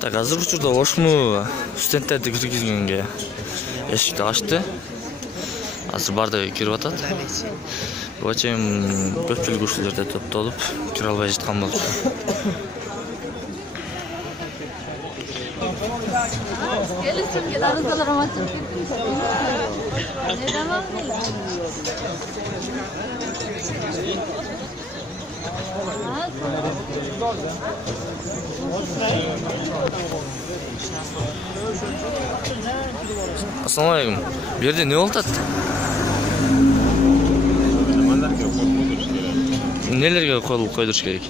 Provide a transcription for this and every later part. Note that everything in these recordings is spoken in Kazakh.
Так, азыр учурда ошму студенттерди киргизгенге эшикти ачты. Азыр бардыгы кирип атат. Бачым көпчүлүк ушул жерде топтолуп кире албай жаткан болчу. Assalamu alaikum. Bu yerda ne oldu? Nelerge koydurish kerak?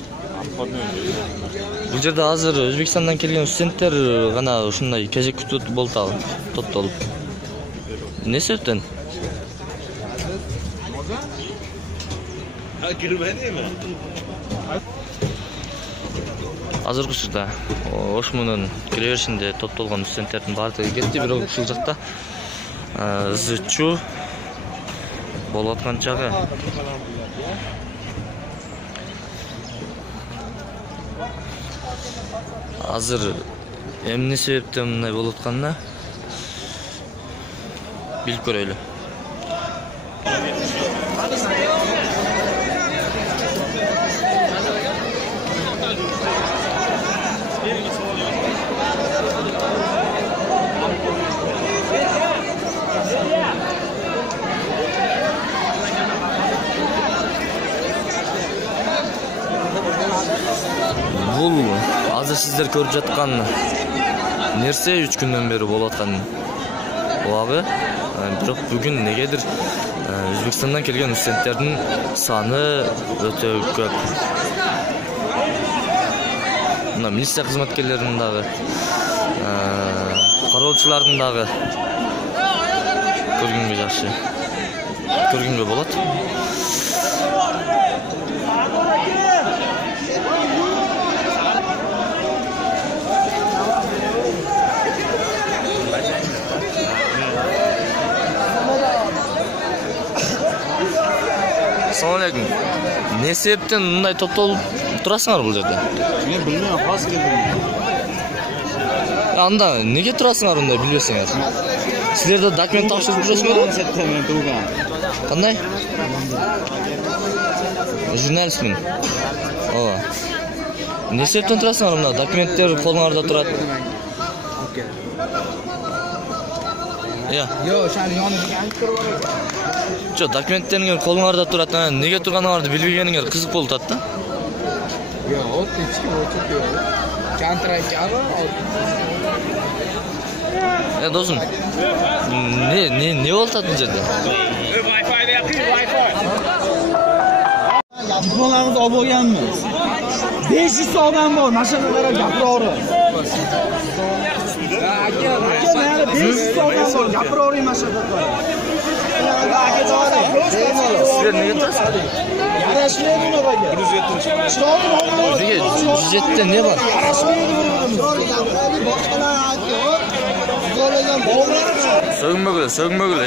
Bu yerda hazır O'zbekistondan kelgan studentlar gana shunday кезек kutib bo'ldi, to'xtalib. Ne sebepten? Азыркы учурда ошмунун кире беришинде топтолгон студенттердин баардыгы кетти, бирок ушул жакта ызычуу болуп аткан чагы. Азыр эмне себептен мындай болуп атканына билип көрөлү. Бул азыр сиздер көрүп жаткан нерсе 3 күндөн бери болуп аткан убагы. Бирок бүгүн негедир Өзбекстандан келген студенттердин саны өтө көп. Мына милиция кызматкерлеринин дагы, кароочулардын дагы көргөнгө жакшы. Көргөнгө болот. Assalamu alaikum. Ne sebepten mындай топтолуп турасыңар бул жерде? Мен билбейм, кас келдим. Анда неге турасыңар мындай билбесеңер? Силерде документ тапшырып жүрөсүңөрбү? Мен турган. Кандай? Журналистмин. Ооба. Не себептен турасыңар мында? Документтер колуңарда турат. Yo, şani yoniga aytib turib olay. Жо, документтериңер колуңарда турат. Неге турганыңарды билбегениңер кызык болуп атат да? Yo, от ички очуп yo. Контракт ага. Досум. Не болуп атат бул жерде? Wi-Fi yapayım, Wi-Fi. Diplomlarimizni olib olganmiz. 500 odam bor, mashinalarga gapiraverib. Aka, 500 odam bor, gapiraverib mashinalarga. Sizler nega turasizlar? Yarashmaydi unaqa. 107'de ne var? Sögünme güle.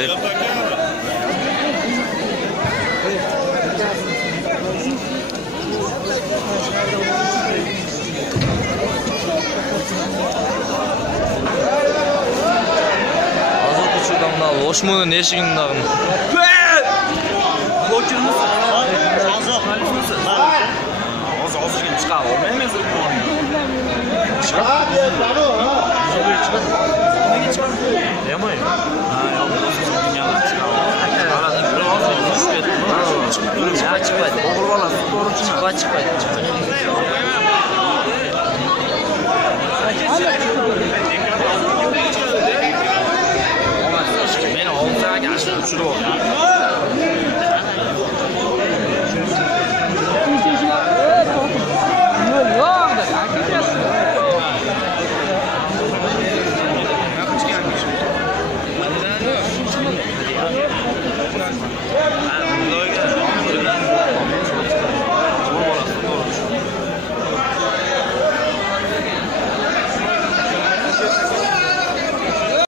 Hazır uçurdan da Oşmun'un eşiğinin dağını. Koçunuz. Hazır gibi çıkar. Ben mi zırhım oynuyor? Çıkar. Çıkar. Demeyin. Dünyadan çıkar. Çıkmaydı. Çıkmaydı. Beni 10 saat yaşlı uçuruyor.